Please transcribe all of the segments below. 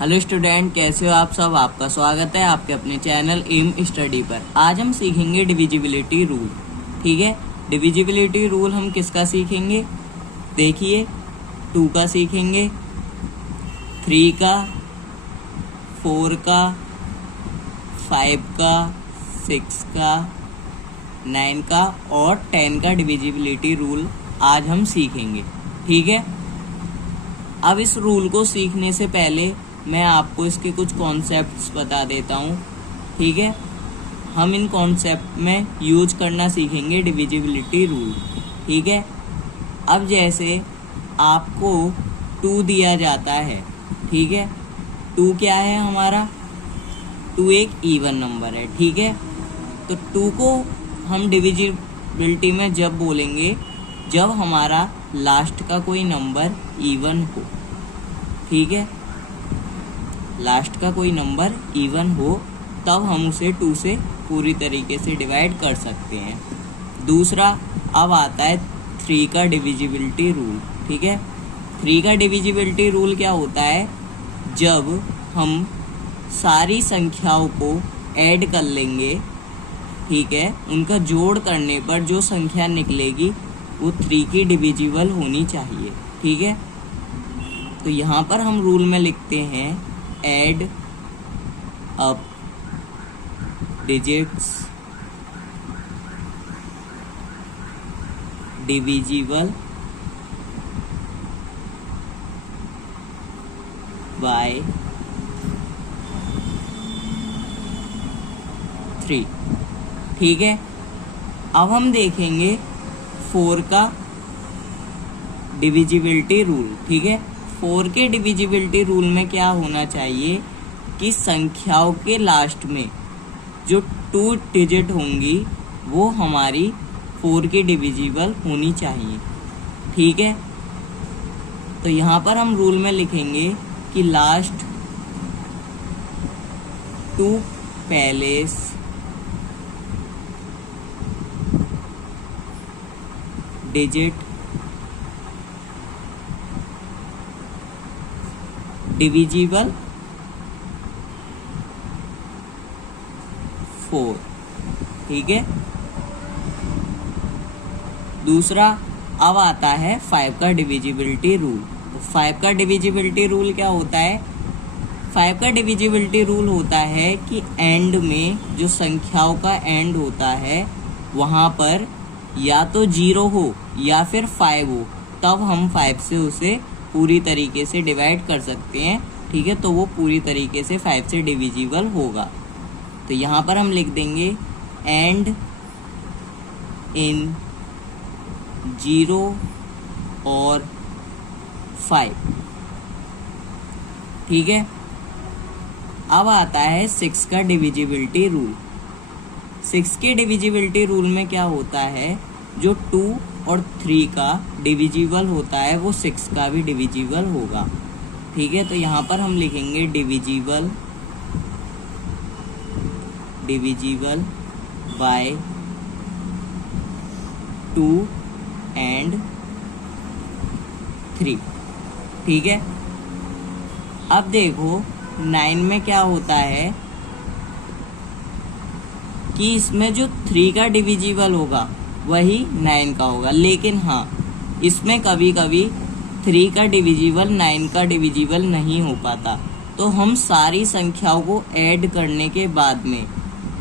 Hello student, कैसे हो आप सब। आपका स्वागत है आपके अपने चैनल एम स्टडी पर। आज हम सीखेंगे डिविजिबिलिटी रूल। ठीक है, डिविजिबिलिटी रूल हम किसका सीखेंगे? देखिए, 2 का सीखेंगे, 3 का, 4 का, 5 का, 6 का, 9 का और 10 का डिविजिबिलिटी रूल आज हम सीखेंगे। ठीक है, अब इस रूल को सीखने से पहले मैं आपको इसके कुछ कॉन्सेप्ट्स बता देता हूँ। ठीक है, हम इन कॉन्सेप्ट में यूज करना सीखेंगे डिविजिबिलिटी रूल। ठीक है, अब जैसे आपको 2 दिया जाता है। ठीक है, 2 क्या है हमारा? 2 एक इवन नंबर है। ठीक है, तो 2 को हम डिविजिबिलिटी में जब बोलेंगे जब हमारा लास्ट का कोई नंबर इवन हो। ठीक है, लास्ट का कोई नंबर इवन हो तब हम उसे 2 से पूरी तरीके से डिवाइड कर सकते हैं। दूसरा, अब आता है 3 का डिविजिबिलिटी रूल। ठीक है, 3 का डिविजिबिलिटी रूल क्या होता है? जब हम सारी संख्याओं को ऐड कर लेंगे, ठीक है, उनका जोड़ करने पर जो संख्या निकलेगी वो 3 की डिविजिबल होनी चाहिए। ठीक है, तो यहाँ पर हम रूल में लिखते हैं add up digits divisible by 3। ठीक है, अब हम देखेंगे 4 का डिविजिबिलिटी रूल। ठीक है, 4 के डिविजिबिलिटी रूल में क्या होना चाहिए कि संख्याओं के लास्ट में जो 2 डिजिट होंगी वो हमारी 4 की डिविजिबल होनी चाहिए। ठीक है, तो यहाँ पर हम रूल में लिखेंगे कि लास्ट 2 पैलेस डिजिट डिविजिबल 4। ठीक है, दूसरा अब आता है 5 का डिविजिबिलिटी रूल। तो 5 का डिविजिबिलिटी रूल क्या होता है? 5 का डिविजिबिलिटी रूल होता है कि एंड में जो संख्याओं का एंड होता है वहाँ पर या तो 0 हो या फिर 5 हो, तब हम 5 से उसे पूरी तरीके से डिवाइड कर सकते हैं। ठीक है, तो वो पूरी तरीके से 5 से डिविजिबल होगा। तो यहाँ पर हम लिख देंगे एंड इन 0 और 5। ठीक है, अब आता है 6 का डिविजिबिलिटी रूल। 6 के डिविजिबिलिटी रूल में क्या होता है? जो 2 और 3 का डिविजिबल होता है वो 6 का भी डिविजिबल होगा। ठीक है, तो यहाँ पर हम लिखेंगे डिविजिबल बाय 2 एंड 3। ठीक है, अब देखो 9 में क्या होता है कि इसमें जो 3 का डिविजिबल होगा वही 9 का होगा, लेकिन हाँ इसमें कभी कभी 3 का डिविजिबल 9 का डिविजिबल नहीं हो पाता। तो हम सारी संख्याओं को ऐड करने के बाद में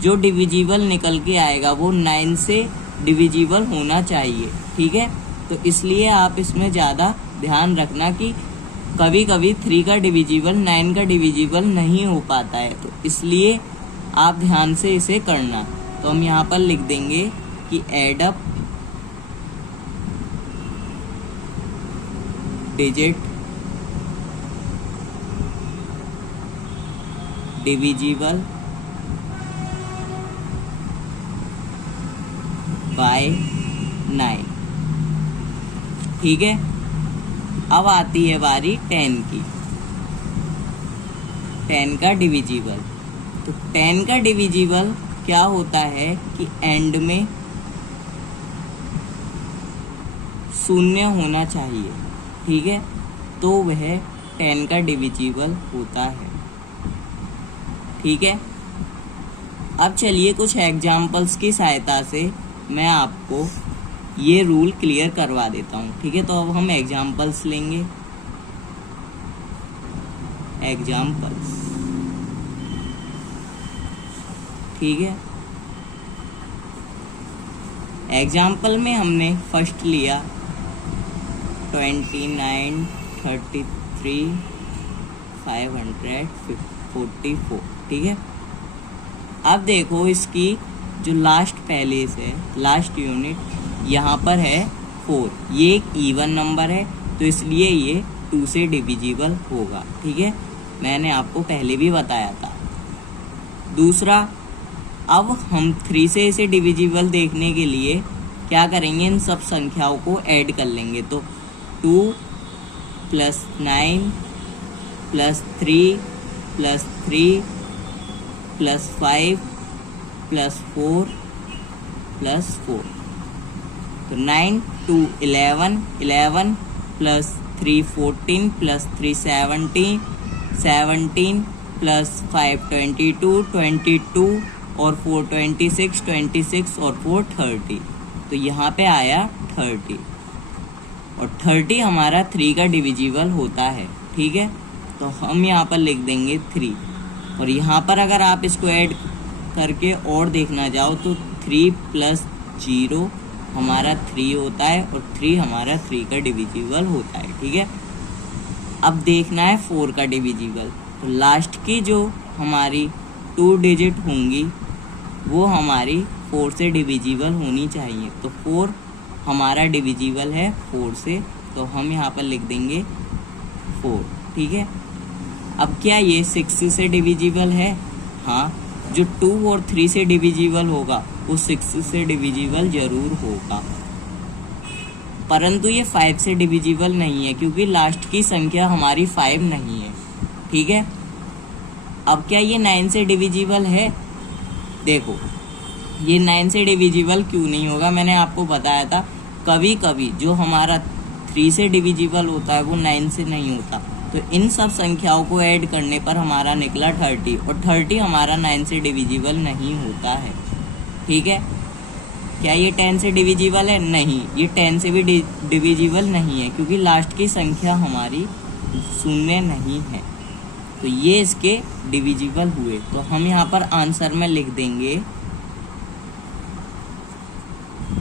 जो डिविजिबल निकल के आएगा वो 9 से डिविजिबल होना चाहिए। ठीक है, तो इसलिए आप इसमें ज़्यादा ध्यान रखना कि कभी कभी 3 का डिविजिबल 9 का डिविजिबल नहीं हो पाता है, तो इसलिए आप ध्यान से इसे करना। तो हम यहाँ पर लिख देंगे कि add up digit divisible by 9। ठीक है, अब आती है बारी 10 की। 10 का डिविजिबल। तो 10 का डिविजिबल क्या होता है कि एंड में 0 होना चाहिए। ठीक है, तो वह 10 का डिविजिबल होता है। ठीक है, अब चलिए कुछ एग्जाम्पल्स की सहायता से मैं आपको ये रूल क्लियर करवा देता हूँ। ठीक है, तो अब हम एग्जाम्पल्स लेंगे। एग्जाम्पल्स, ठीक है, एग्जाम्पल में हमने फर्स्ट लिया 29, 33, 544। ठीक है, अब देखो इसकी जो लास्ट पहले से लास्ट यूनिट यहाँ पर है 4। ये एक इवन नंबर है तो इसलिए ये 2 से डिविजिबल होगा। ठीक है, मैंने आपको पहले भी बताया था। दूसरा, अब हम 3 से इसे डिविजिबल देखने के लिए क्या करेंगे, इन सब संख्याओं को ऐड कर लेंगे। तो 2 + 9 + 3 + 3 + 5 + 4 + 4, तो 9 2 11, 11 + 3 14 + 3 17, 17 + 5 22, 22 और 4 26, 26 और 4 30। तो यहाँ पे आया 30 और 30 हमारा 3 का डिविजिबल होता है। ठीक है, तो हम यहाँ पर लिख देंगे 3। और यहाँ पर अगर आप इसको ऐड करके और देखना चाहो तो 3 + 0 हमारा 3 होता है और 3 हमारा 3 का डिविजिबल होता है। ठीक है, अब देखना है 4 का डिविजिबल। तो लास्ट की जो हमारी 2 डिजिट होंगी वो हमारी 4 से डिविजिबल होनी चाहिए। तो 4 हमारा डिविजिबल है 4 से, तो हम यहाँ पर लिख देंगे 4। ठीक है, अब क्या ये 6 से डिविजिबल है? हाँ, जो 2 और 3 से डिविजिबल होगा वो 6 से डिविजिबल जरूर होगा, परंतु ये 5 से डिविजिबल नहीं है क्योंकि लास्ट की संख्या हमारी 5 नहीं है। ठीक है, अब क्या ये 9 से डिविजिबल है? देखो, ये 9 से डिविजिबल क्यों नहीं होगा, मैंने आपको बताया था। कभी कभी जो हमारा 3 से डिविजिबल होता है वो 9 से नहीं होता। तो इन सब संख्याओं को ऐड करने पर हमारा निकला 30 और 30 हमारा 9 से डिविजिबल नहीं होता है। ठीक है, क्या ये 10 से डिविजिबल है? नहीं, ये 10 से भी डिविजिबल नहीं है क्योंकि लास्ट की संख्या हमारी 0 नहीं है। तो ये इसके डिविजिबल हुए। तो हम यहाँ पर आंसर में लिख देंगे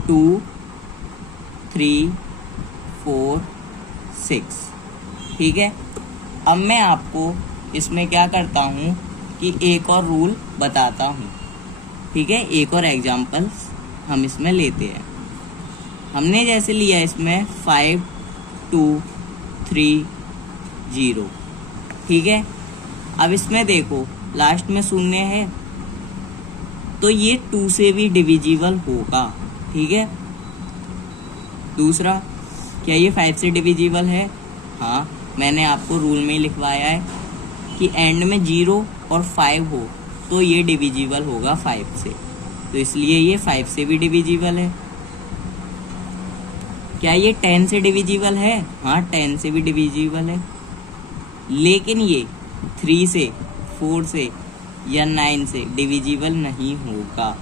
2 3 4 6। ठीक है, अब मैं आपको इसमें क्या करता हूँ कि एक और रूल बताता हूँ। ठीक है, एक और एग्जाम्पल हम इसमें लेते हैं। हमने जैसे लिया इसमें 5 2 3 0। ठीक है, अब इसमें देखो लास्ट में 0 है तो ये 2 से भी डिविजिबल होगा। ठीक है, दूसरा, क्या ये 5 से डिविजिबल है? हाँ, मैंने आपको रूल में ही लिखवाया है कि एंड में 0 और 5 हो तो ये डिविजिबल होगा 5 से, तो इसलिए ये 5 से भी डिविजिबल है। क्या ये 10 से डिविजिबल है? हाँ, 10 से भी डिविजिबल है, लेकिन ये 3 से 4 से या 9 से डिविजिबल नहीं होगा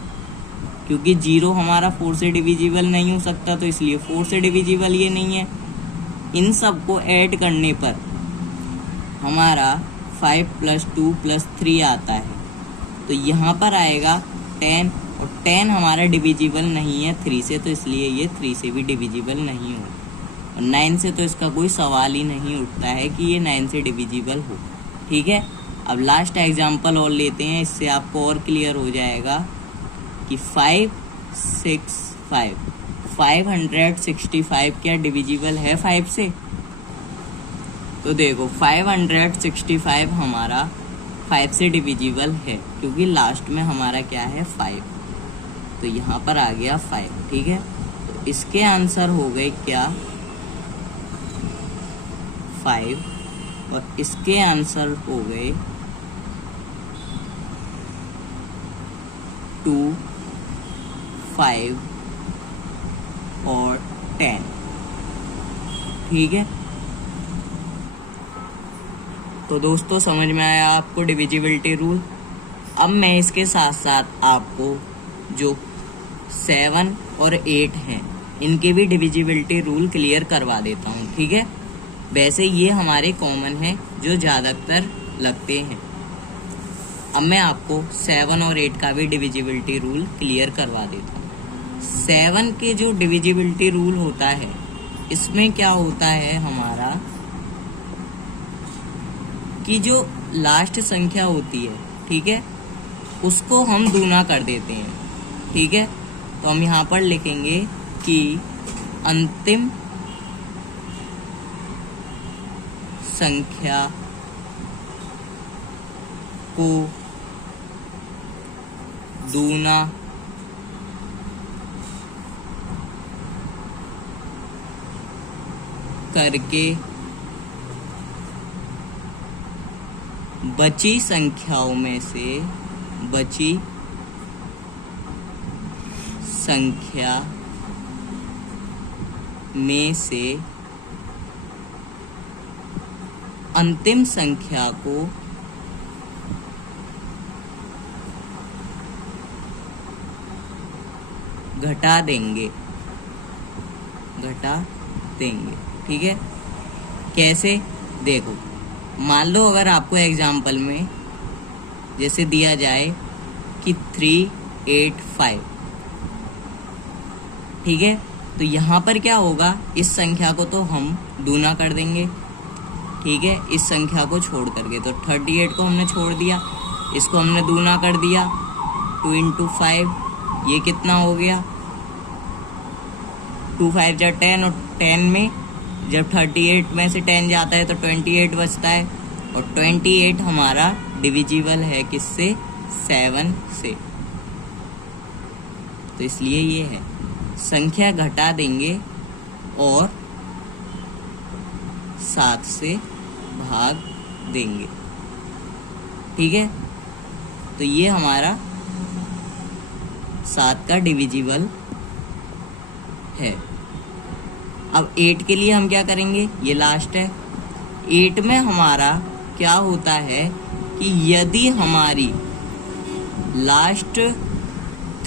क्योंकि 0 हमारा 4 से डिविजिबल नहीं हो सकता, तो इसलिए 4 से डिविजिबल ये नहीं है। इन सब को ऐड करने पर हमारा 5 + 2 + 3 आता है, तो यहाँ पर आएगा 10 और 10 हमारा डिविजिबल नहीं है 3 से, तो इसलिए ये 3 से भी डिविजिबल नहीं हो। और 9 से तो इसका कोई सवाल ही नहीं उठता है कि ये 9 से डिविजिबल हो। ठीक है, अब लास्ट एग्जांपल और लेते हैं, इससे आपको और क्लियर हो जाएगा कि 5 6 5 565 क्या डिविजिबल है 5 से? तो देखो 565 हमारा 5 से डिविजिबल है क्योंकि लास्ट में हमारा क्या है 5, तो यहाँ पर आ गया 5। ठीक है, तो इसके आंसर हो गए क्या 5 और इसके आंसर हो गए 2 5 और 10। ठीक है, तो दोस्तों समझ में आया आपको डिविजिबिलिटी रूल। अब मैं इसके साथ साथ आपको जो 7 और 8 हैं इनके भी डिविजिबिलिटी रूल क्लियर करवा देता हूँ, ठीक है। वैसे ये हमारे कॉमन हैं जो ज़्यादातर लगते हैं। अब मैं आपको 7 और 8 का भी डिविजिबिलिटी रूल क्लियर करवा देता हूँ। 7 के जो डिविजिबिलिटी रूल होता है इसमें क्या होता है हमारा कि जो लास्ट संख्या होती है, ठीक है, उसको हम दूना कर देते हैं, ठीक है। तो हम यहाँ पर लिखेंगे कि अंतिम संख्या को दूना करके बची संख्याओं में से बची संख्या में से अंतिम संख्या को घटा देंगे, ठीक है। कैसे, देखो, मान लो अगर आपको एग्जाम्पल में जैसे दिया जाए कि 385, ठीक है, तो यहाँ पर क्या होगा, इस संख्या को तो हम दूना कर देंगे, ठीक है, इस संख्या को छोड़ करके। तो 38 को हमने छोड़ दिया, इसको हमने दूना कर दिया, 2 × 5, ये कितना हो गया, 2 × 5 = 10, और 10 में जब 38 में से 10 जाता है तो 28 बचता है, और 28 हमारा डिविजिबल है किससे, 7 से। तो इसलिए ये है, संख्या घटा देंगे और 7 से भाग देंगे, ठीक है। तो ये हमारा 7 का डिविजिबल है। अब 8 के लिए हम क्या करेंगे, ये लास्ट है। 8 में हमारा क्या होता है कि यदि हमारी लास्ट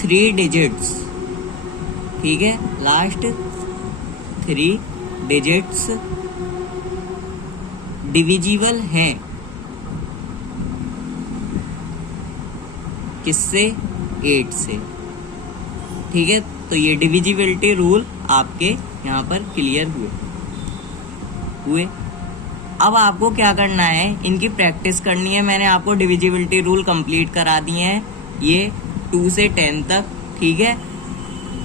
3 डिजिट्स, ठीक है, लास्ट 3 डिजिट्स डिविजिबल हैं किससे, 8 से, ठीक है। तो ये डिविजिबिलिटी रूल आपके यहाँ पर क्लियर हुए। अब आपको क्या करना है, इनकी प्रैक्टिस करनी है। मैंने आपको डिविजिबिलिटी रूल कंप्लीट करा दिए हैं, ये 2 से 10 तक, ठीक है।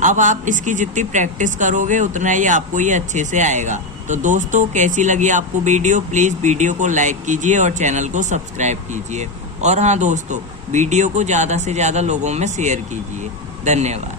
अब आप इसकी जितनी प्रैक्टिस करोगे उतना ही आपको ये अच्छे से आएगा। तो दोस्तों कैसी लगी आपको वीडियो, प्लीज़ वीडियो को लाइक कीजिए और चैनल को सब्सक्राइब कीजिए। और हाँ दोस्तों, वीडियो को ज़्यादा से ज़्यादा लोगों में शेयर कीजिए। धन्यवाद।